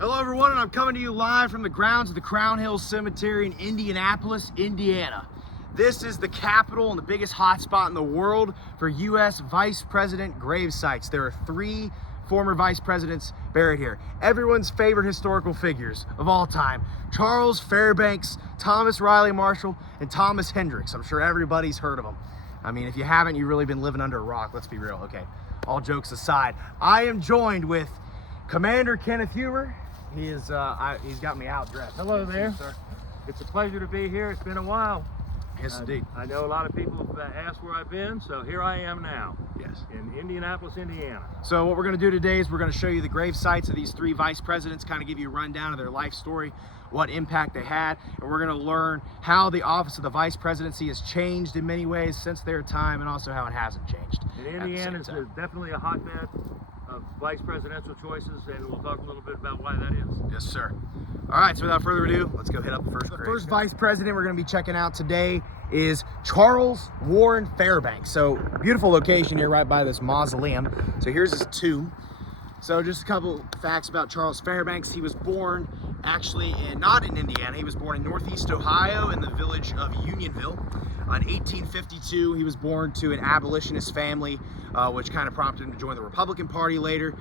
Hello everyone, and I'm coming to you live from the grounds of the Crown Hill Cemetery in Indianapolis, Indiana. This is the capital and the biggest hotspot in the world for U.S. Vice President grave sites. There are 3 former vice presidents buried here. Everyone's favorite historical figures of all time: Charles Fairbanks, Thomas Riley Marshall, and Thomas Hendricks. I'm sure everybody's heard of them. I mean, if you haven't, you've really been living under a rock, let's be real. Okay, all jokes aside, I am joined with Commander Kenneth Huber. He's got me out dressed. Hello there. Sir. It's a pleasure to be here. It's been a while. Yes, indeed. I know a lot of people have asked where I've been, so here I am now. Yes. In Indianapolis, Indiana. So what we're going to do today is we're going to show you the grave sites of these 3 vice presidents, kind of give you a rundown of their life story, what impact they had, and we're going to learn how the office of the vice presidency has changed in many ways since their time, and also how it hasn't changed. And Indiana is definitely a hotbed of vice presidential choices, and we'll talk a little bit about why that is. Yes, sir. All right, so without further ado, let's go hit up the first grave. The first vice president we're going to be checking out today is Charles Warren Fairbanks. So, beautiful location here right by this mausoleum. So here's his tomb. So just a couple facts about Charles Fairbanks. He was born actually not in Indiana. He was born in Northeast Ohio in the village of Unionville. In 1852, he was born to an abolitionist family, which kind of prompted him to join the Republican Party later.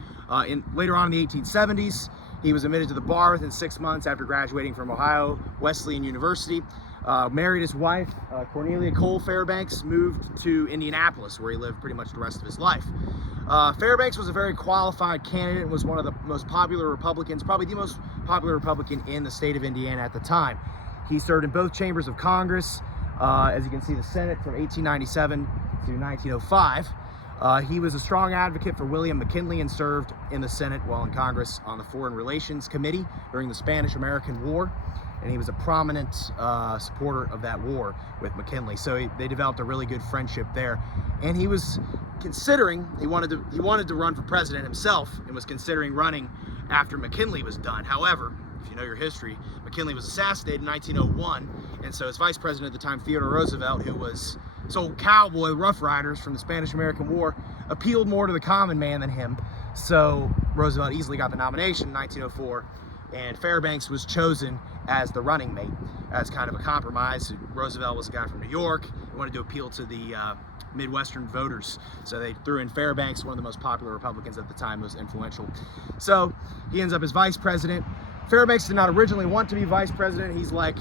Later on in the 1870s, he was admitted to the bar within 6 months after graduating from Ohio Wesleyan University. Married his wife, Cornelia Cole Fairbanks, moved to Indianapolis, where he lived pretty much the rest of his life. Fairbanks was a very qualified candidate and was one of the most popular Republicans, probably the most popular Republican in the state of Indiana at the time. He served in both chambers of Congress, as you can see, the Senate from 1897 to 1905. He was a strong advocate for William McKinley and served in the Senate while in Congress on the Foreign Relations Committee during the Spanish-American War. And he was a prominent supporter of that war with McKinley. So they developed a really good friendship there. And he was considering, he wanted to run for president himself, and was considering running after McKinley was done. However, if you know your history, McKinley was assassinated in 1901, and so his vice president at the time, Theodore Roosevelt, who was this old cowboy Rough Riders from the Spanish-American War, appealed more to the common man than him. So Roosevelt easily got the nomination in 1904, and Fairbanks was chosen as the running mate, as kind of a compromise. Roosevelt was a guy from New York. He wanted to appeal to the Midwestern voters, so they threw in Fairbanks, one of the most popular Republicans at the time, most influential. So he ends up as vice president. Fairbanks did not originally want to be vice president. He's like,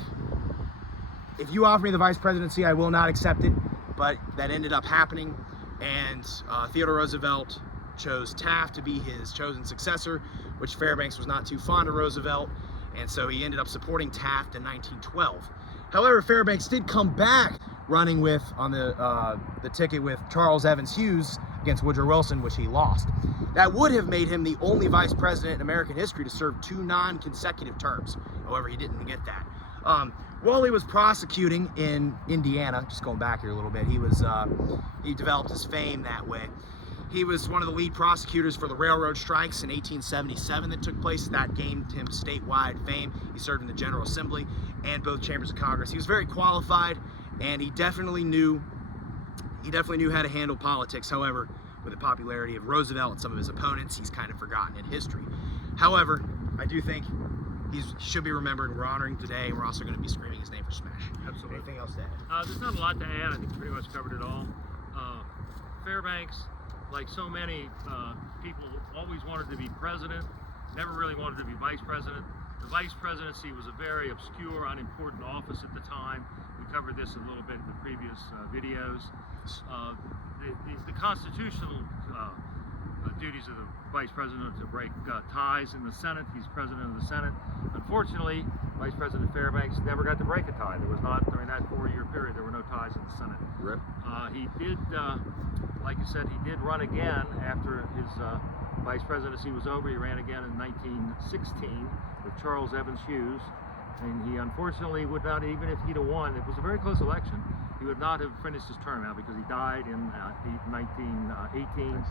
if you offer me the vice presidency, I will not accept it. But that ended up happening, and Theodore Roosevelt chose Taft to be his chosen successor, which Fairbanks was not too fond of Roosevelt, and so he ended up supporting Taft in 1912. However, Fairbanks did come back running on the ticket with Charles Evans Hughes against Woodrow Wilson, which he lost. That would have made him the only vice president in American history to serve 2 non-consecutive terms. However, he didn't get that. While he was prosecuting in Indiana, just going back here a little bit, he developed his fame that way. He was one of the lead prosecutors for the railroad strikes in 1877 that took place. That gained him statewide fame. He served in the General Assembly and both chambers of Congress. He was very qualified, and he definitely knew how to handle politics. However, with the popularity of Roosevelt and some of his opponents, he's kind of forgotten in history. However, I do think he should be remembered, and we're honoring today, and we're also going to be screaming his name for Smash. Absolutely. Anything else to add? There's not a lot to add. I think you pretty much covered it all. Fairbanks, like so many people, always wanted to be president, never really wanted to be vice president. The vice presidency was a very obscure, unimportant office at the time. We covered this a little bit in the previous videos. The constitutional duties of the vice president are to break ties in the Senate. He's president of the Senate. Unfortunately, Vice President Fairbanks never got to break a tie. There was not, during that 4-year period, there were no ties in the Senate. Rip. He did, like you said, he did run again after his vice presidency was over. He ran again in 1916 with Charles Evans Hughes, and he unfortunately would not, even if he'd have won, it was a very close election, he would not have finished his term out because he died in 1918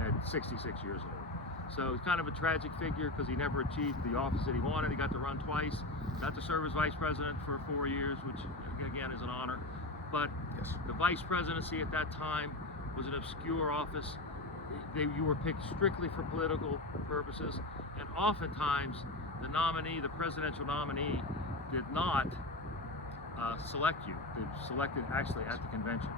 at 66 years old. So he's kind of a tragic figure because he never achieved the office that he wanted. He got to run twice, got to serve as vice president for 4 years, which again is an honor. But Yes. the vice presidency at that time was an obscure office. You were picked strictly for political purposes, and oftentimes the nominee, the presidential nominee, did not select you. They selected actually at the convention,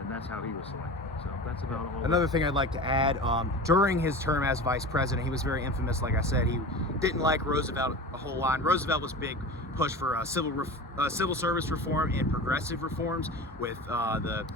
and that's how he was selected. So that's about all. Another thing I'd like to add, during his term as vice president, he was very infamous. Like I said, he didn't like Roosevelt a whole lot. Roosevelt was big push for civil service reform and progressive reforms with the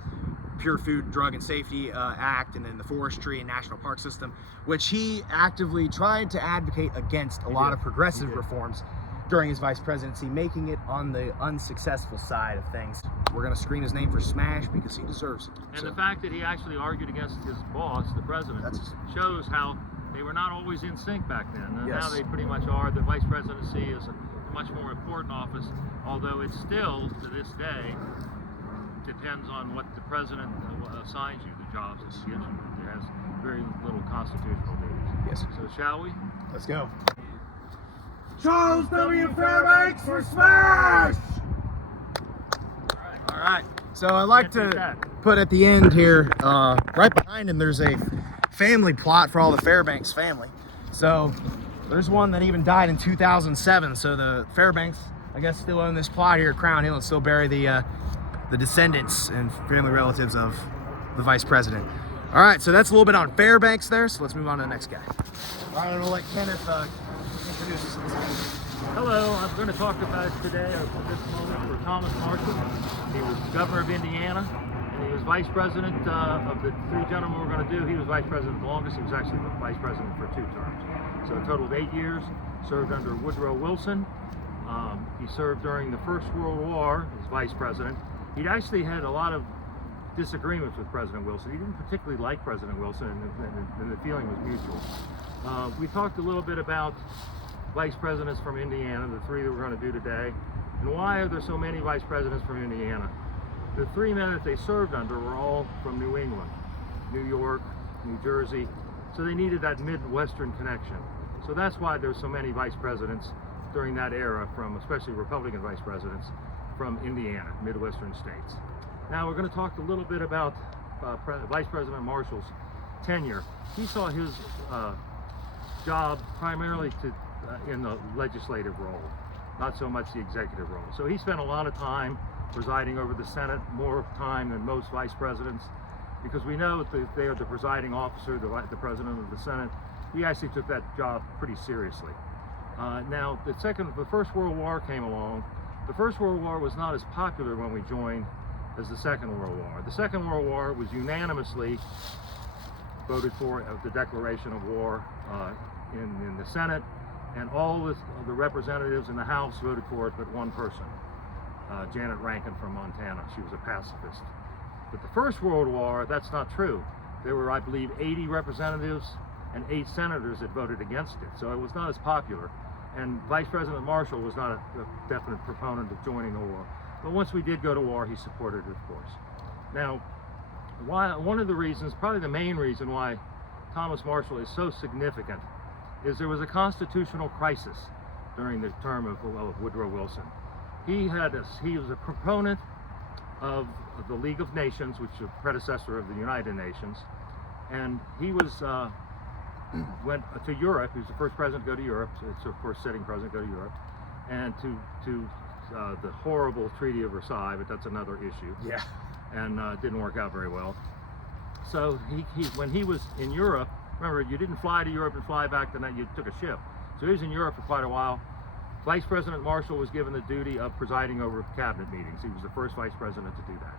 Pure Food, Drug, and Safety Act, and then the Forestry and National Park System, which he actively tried to advocate against a lot of progressive reforms during his vice presidency, making it on the unsuccessful side of things. We're going to screen his name for smash because he deserves it. And the fact that he actually argued against his boss, the president, shows how they were not always in sync back then. And now they pretty much are. The vice presidency is a much more important office, although it's still, to this day, depends on what the president assigns you, the jobs that he gives you. It has very little constitutional duties. Yes. So shall we? Let's go. Charles W. Fairbanks for smash! All right. So I'd like to put at the end here, right behind him, there's a family plot for all the Fairbanks family. So there's one that even died in 2007. So the Fairbanks, I guess, still own this plot here at Crown Hill and still bury the descendants and family relatives of the vice president. All right, so that's a little bit on Fairbanks there. So let's move on to the next guy. All right, I'm gonna let Kenneth introduce us. Hello, I'm going to talk about today, at this moment, for Thomas Marshall. He was governor of Indiana, and he was vice president of the three gentlemen we're going to do. He was vice president the longest. He was actually vice president for 2 terms. So a total of 8 years, served under Woodrow Wilson. He served during the First World War as vice president. He actually had a lot of disagreements with President Wilson. He didn't particularly like President Wilson, and the feeling was mutual. We talked a little bit about vice presidents from Indiana, the 3 that we're going to do today, and why are there so many vice presidents from Indiana? The 3 men that they served under were all from New England, New York, New Jersey, so they needed that Midwestern connection. So that's why there's so many vice presidents during that era, from especially Republican vice presidents from Indiana, Midwestern states. Now we're going to talk a little bit about Vice President Marshall's tenure. He saw his job primarily in the legislative role, not so much the executive role. So he spent a lot of time presiding over the Senate, more time than most vice presidents, because we know that they are the presiding officer, the president of the Senate. He actually took that job pretty seriously. Now, the First World War came along. The First World War was not as popular when we joined as the Second World War. The Second World War was unanimously voted for the declaration of war in the Senate, and all the representatives in the House voted for it but one person, Janet Rankin from Montana. She was a pacifist. But the First World War, that's not true. There were, I believe, 80 representatives and 8 senators that voted against it, so it was not as popular. And Vice President Marshall was not a definite proponent of joining the war. But once we did go to war, he supported it, of course. Now, one of the reasons, probably the main reason why Thomas Marshall is so significant, is there was a constitutional crisis during the term of Woodrow Wilson. He was a proponent of the League of Nations, which is a predecessor of the United Nations, and he went to Europe. He was the first president to go to Europe. It's of course sitting president to go to Europe, and to the horrible Treaty of Versailles, but that's another issue. Yeah. And it didn't work out very well. So when he was in Europe, remember, you didn't fly to Europe and fly back the night, you took a ship. So he was in Europe for quite a while. Vice President Marshall was given the duty of presiding over cabinet meetings. He was the first vice president to do that.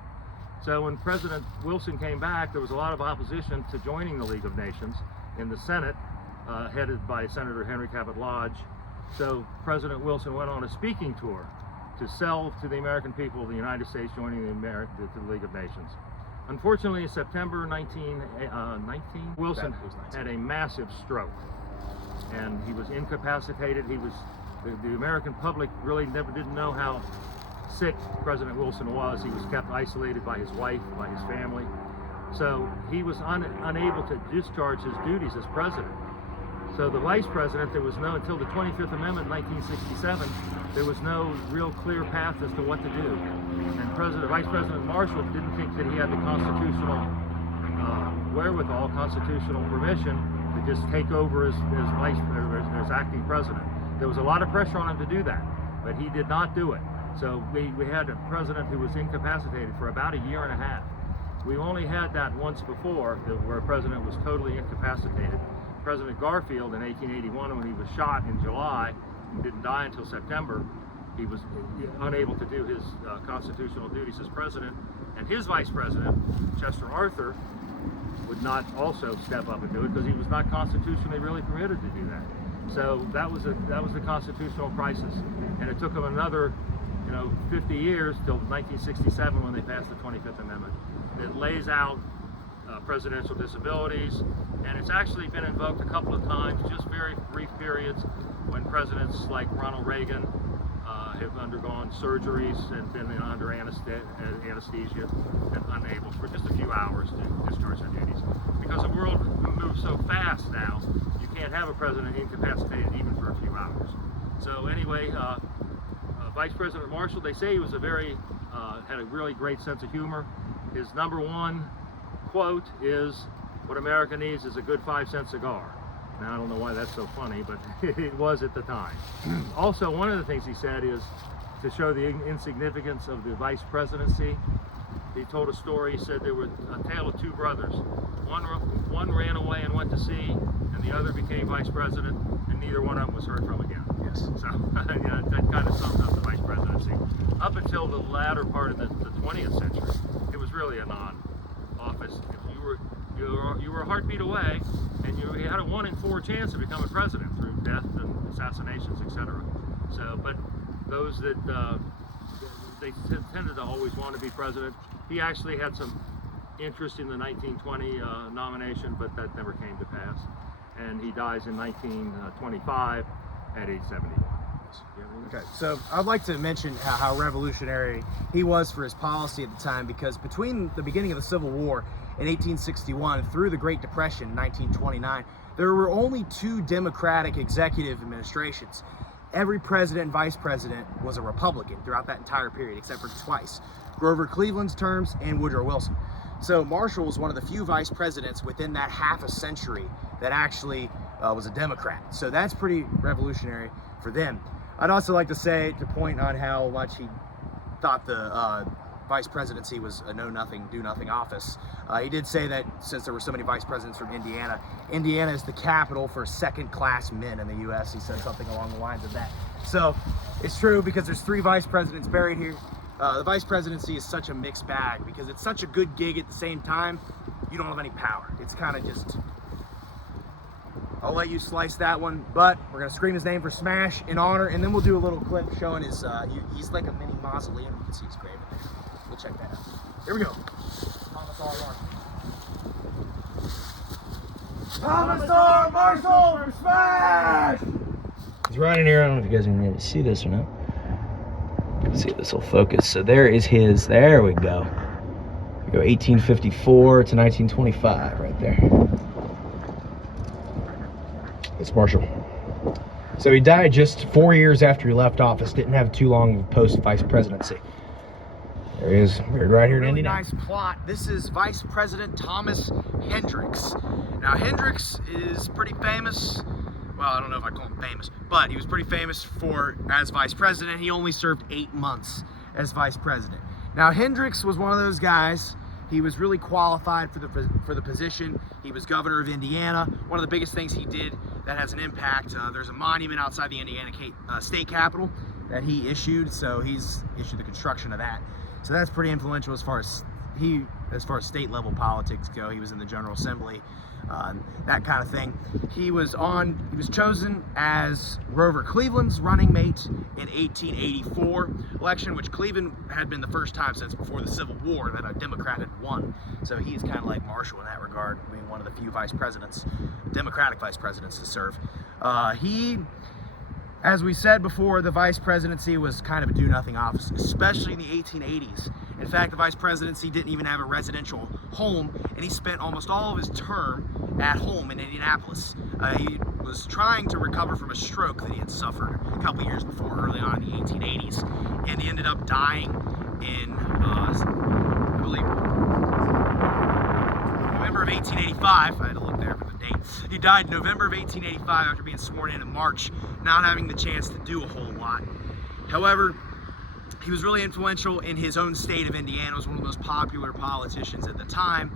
So when President Wilson came back, there was a lot of opposition to joining the League of Nations in the Senate, headed by Senator Henry Cabot Lodge. So President Wilson went on a speaking tour to sell to the American people of the United States joining the League of Nations. Unfortunately, in September 1919, Wilson had a massive stroke, and he was incapacitated. The American public really didn't know how sick President Wilson was. He was kept isolated by his wife, by his family. So he was unable to discharge his duties as president. So the vice president, there was no, until the 25th Amendment in 1967, there was no real clear path as to what to do. And Vice President Marshall didn't think that he had the constitutional constitutional permission to just take over as acting president. there was a lot of pressure on him to do that, but he did not do it. So we had a president who was incapacitated for about a year and a half. We only had that once before, where a president was totally incapacitated. President Garfield in 1881, when he was shot in July and didn't die until September, he was unable to do his constitutional duties as president, and his vice president, Chester Arthur, would not also step up and do it because he was not constitutionally really permitted to do that. So that was the constitutional crisis, and it took him another 50 years till 1967 when they passed the 25th Amendment. It lays out presidential disabilities, and it's actually been invoked a couple of times, just very brief periods, when presidents like Ronald Reagan have undergone surgeries and been under anesthesia and unable for just a few hours to discharge their duties. Because the world moves so fast now, you can't have a president incapacitated even for a few hours. So anyway, Vice President Marshall, they say he was had a really great sense of humor. His #1 quote is, "What America needs is a good 5-cent cigar." Now, I don't know why that's so funny, but it was at the time. Also, one of the things he said is to show the insignificance of the vice presidency. He told a story. He said there was a tale of two brothers. One ran away and went to sea, and the other became vice president, and neither one of them was heard from again. Yes. So that kind of sums up the vice presidency. Up until the latter part of the 20th century, it was really a non-office. If you were a heartbeat away, and you had a 1 in 4 chance of becoming president through death and assassinations, etc. So, but those that they tended to always want to be president. He actually had some interest in the 1920 nomination, but that never came to pass. And he dies in 1925 at age 71. Okay, so I'd like to mention how revolutionary he was for his policy at the time, because between the beginning of the Civil War in 1861 through the Great Depression in 1929, there were only 2 Democratic executive administrations. Every president and vice president was a Republican throughout that entire period, except for twice, Grover Cleveland's terms and Woodrow Wilson. So Marshall was one of the few vice presidents within that half a century that actually was a Democrat. So that's pretty revolutionary for them. I'd also like to point on how much he thought the vice presidency was a know-nothing, do-nothing office. He did say that since there were so many vice presidents from Indiana, Indiana is the capital for second-class men in the U.S. He said something along the lines of that. So it's true, because there's 3 vice presidents buried here. The vice presidency is such a mixed bag because it's such a good gig at the same time. You don't have any power. It's kind of just, I'll let you slice that one, but we're gonna scream his name for Smash in honor, and then we'll do a little clip showing his, he's like a mini mausoleum. You can see his grave in there. We'll check that out. Here we go. Thomas R. Marshall. Thomas R. Marshall for Smash! He's right in here. I don't know if you guys are going to be able to see this or not. Let's see if this will focus. So there is his, there we go. We go 1854 to 1925 right there. It's Marshall. So he died just 4 years after he left office. Didn't have too long of a post-vice presidency. There he is, right here in Really Indianapolis. nice plot. This is Vice President Thomas Hendricks. Now Hendricks is pretty famous. Well, I don't know if I call him famous, but he was pretty famous as vice president. He only served 8 months as vice president. Now Hendricks was one of those guys. He was really qualified for the position. He was governor of Indiana. One of the biggest things he did that has an impact, there's a monument outside the Indiana state capitol that he issued. So he's issued the construction of that. So that's pretty influential as far as state level politics go. He was in the General Assembly, that kind of thing. He was chosen as Grover Cleveland's running mate in 1884 election, which Cleveland had been the first time since before the Civil War that a Democrat had won. So he's kind of like Marshall in that regard, being one of the few Democratic vice presidents to serve. As we said before, the vice presidency was kind of a do-nothing office, especially in the 1880s. In fact, the vice presidency didn't even have a residential home, and he spent almost all of his term at home in Indianapolis. He was trying to recover from a stroke that he had suffered a couple years before, early on in the 1880s, and he ended up dying in, I believe, November of 1885. I had to look there for the date. He died in November of 1885 after being sworn in March, not having the chance to do a whole lot. However, he was really influential in his own state of Indiana. Was one of the most popular politicians at the time,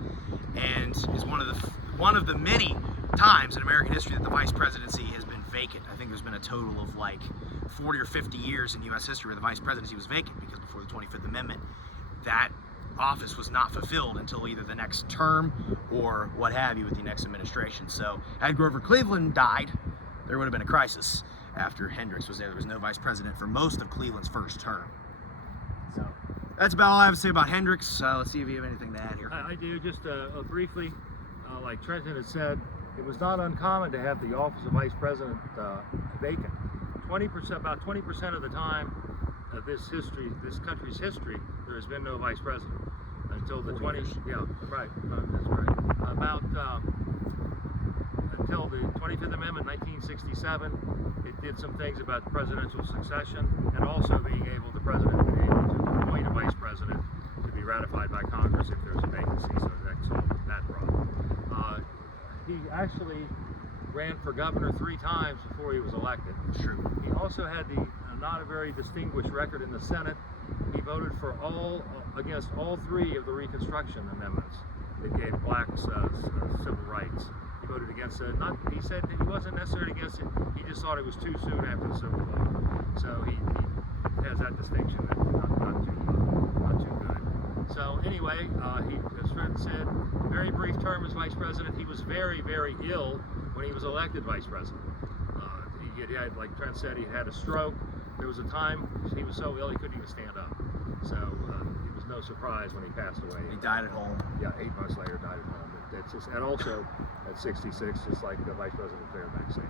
and is one of the many times in American history that the vice presidency has been vacant. I think there's been a total of like 40 or 50 years in U.S. history where the vice presidency was vacant, because before the 25th Amendment, that office was not fulfilled until either the next term or what have you with the next administration. So had Grover Cleveland died, there would have been a crisis after Hendricks was there. There was no vice president for most of Cleveland's first term. So that's about all I have to say about Hendricks. Let's see if you have anything to add here. I do, just briefly, like Trenton had said, it was not uncommon to have the office of vice president vacant. 20%, about 20% of the time of this country's history, there has been no vice president until the 20s. Yeah, right. That's right. About until the 25th Amendment, 1967, it did some things about presidential succession, and also the president being able to appoint a vice president to be ratified by Congress if there's a vacancy. So that's that problem. He actually ran for governor 3 times before he was elected. True. He also had not a very distinguished record in the Senate. He voted against all 3 of the Reconstruction amendments that gave blacks civil rights. He voted against it. He said that he wasn't necessarily against it. He just thought it was too soon after the Civil War. So he has that distinction. That not too good. So anyway, as Fred said, very brief term as vice president. He was very, very ill when he was elected vice president. He had, like Trent said, he had a stroke. There was a time he was so ill he couldn't even stand up. So it was no surprise when he passed away. He died at home. Yeah, 8 months later, died at home. And also at 66, just like the Vice President Fairbanks, same age.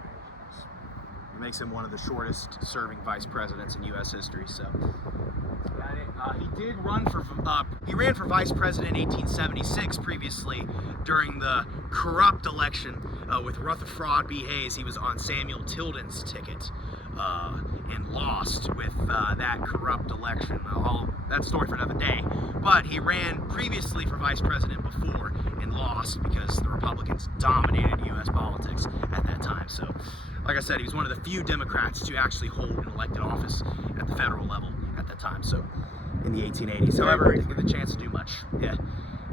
It makes him one of the shortest serving vice presidents in U.S. history. So he ran for vice president in 1876 previously during the corrupt election with Rutherford B. Hayes. He was on Samuel Tilden's ticket and lost with that corrupt election. That story for another day. But he ran previously for vice president before and lost because the Republicans dominated U.S. politics at that time. So, like I said, he was one of the few Democrats to actually hold an elected office at the federal level at that time. So, in the 1880s. However, didn't get the chance to do much. Yeah,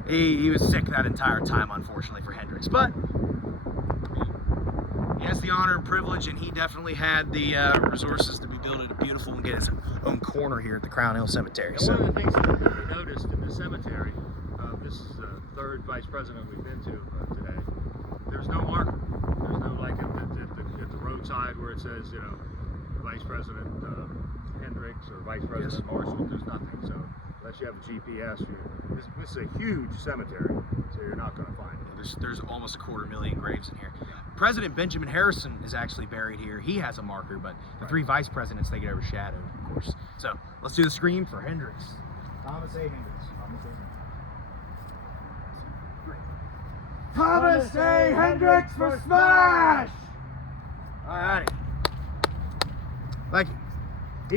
he was sick that entire time, unfortunately, for Hendricks. But he has the honor and privilege, and he definitely had the resources to be building a beautiful and get his own corner here at the Crown Hill Cemetery. So one of the things that we noticed in the cemetery, this is the 3rd vice president we've been to today, there's no marker. There's no, like at the roadside where it says, Vice President Hendricks or Vice President Marshall. There's nothing. So unless you have a GPS, this is a huge cemetery, so you're not going to find it. There's almost 250,000 graves in here. President Benjamin Harrison is actually buried here. He has a marker, but the 3 vice presidents, they get overshadowed, of course. So let's do the scream for Hendricks. Thomas A. Hendricks. Thomas A. Hendricks for Smash! Alrighty. Thank you.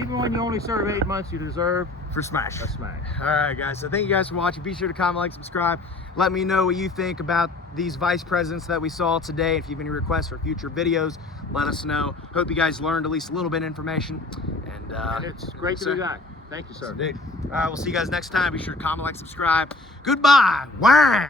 Even when you only serve 8 months, you deserve for Smash. a smash. Alright guys, so thank you guys for watching. Be sure to comment, like, subscribe. Let me know what you think about these vice presidents that we saw today. If you have any requests for future videos, let us know. Hope you guys learned at least a little bit of information. And it's great to be back. Thank you, sir. Indeed. Alright, we'll see you guys next time. Be sure to comment, like, subscribe. Goodbye. Wow.